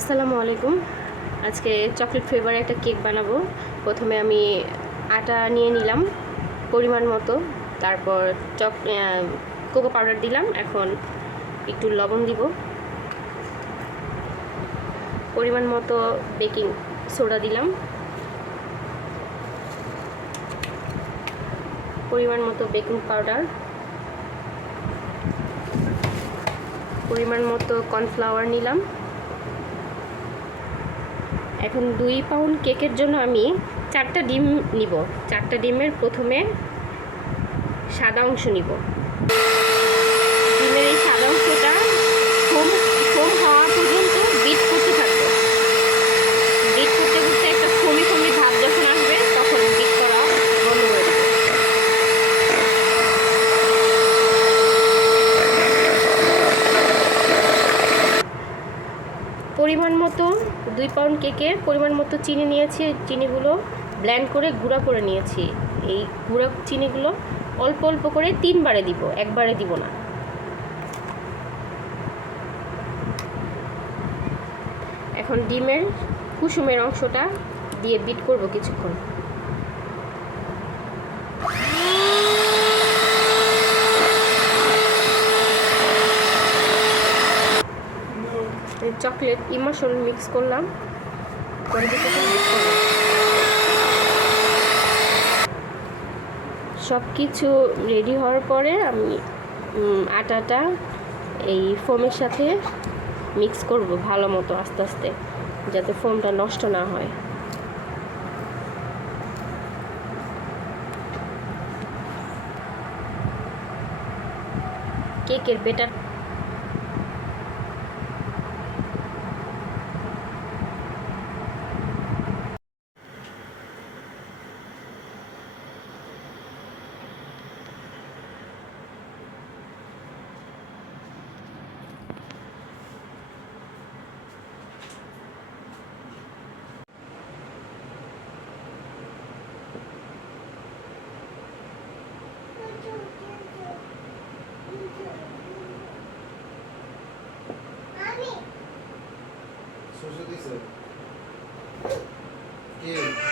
আসসালামু আলাইকুম। আজকে চকলেট ফ্লেভারে একটা কেক বানাবো। প্রথমে আমি আটা নিয়ে নিলাম, পরিমাণ মতো। তারপর চক কোকো পাউডার দিলাম। এখন একটু লবণ দিব। পরিমাণ মতো বেকিং সোডা দিলাম। পরিমাণ মতো বেকিং পাউডার পরিমাণ মতো কর্নফ্লাওয়ার নিলাম। এখন দুই পাউন্ড কেকের জন্য আমি চারটা ডিম নিব। চারটা ডিমের প্রথমে সাদা অংশ নিব ডিমের এই সাদা অংশটা ফোম ফোম হওয়া পর্যন্ত বিট করতে থাকব বিট করতে করতে একটা ফমি ফমি ভাব যখন আসবে তখন বিট করা বন্ধ করে দেবো পরিমাণ মতো, দুই পাউন্ড কেকের পরিমাণ মতো চিনি নিয়েছি। চিনিগুলো ব্ল্যান্ড করে গুঁড়া করে নিয়েছি। এই গুঁড়া চিনিগুলো অল্প অল্প করে তিনবারে দিব, একবারে দিব না। এখন ডিমের কুসুমের অংশটা দিয়ে বিট করব কিছুক্ষণ। চকলেট ইমোশন মিক্স করলাম। সব কিছু রেডি হওয়ার পরে আমি আটাটা এই ফোমের সাথে মিক্স করব ভালো মতো আস্তে আস্তে, যাতে ফোমটা নষ্ট না হয়। কেকের better Só já dizer. Que?